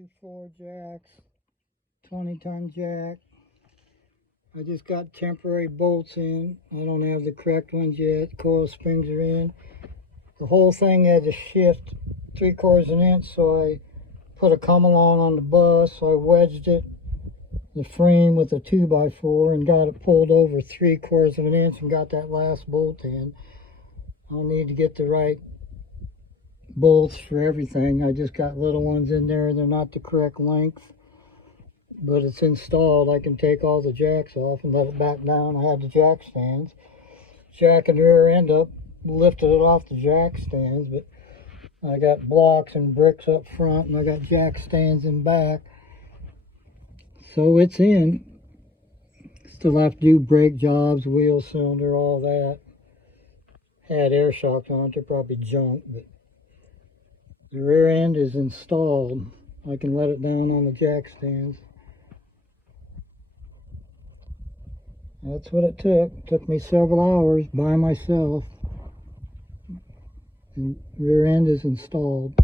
2.4 jacks, 20-ton jack. I just got temporary bolts in. I don't have the correct ones yet. Coil springs are in. The whole thing had to shift 3/4 of an inch, so I put a come-along on the bus. So I wedged it, the frame, with a 2x4 and got it pulled over 3/4 of an inch and got that last bolt in. I'll need to get the right bolts for everything. I just got little ones in there. They're not the correct length, but it's installed. I can take all the jacks off and let it back down. I had the jack stands, jacking the rear end up, lifted it off the jack stands, but I got blocks and bricks up front and I got jack stands in back, so it's in. Still have to do brake jobs, wheel cylinder, all that. Had air shocks on it. They're probably junk, but the rear end is installed. I can let it down on the jack stands. That's what it took. It took me several hours by myself. And rear end is installed.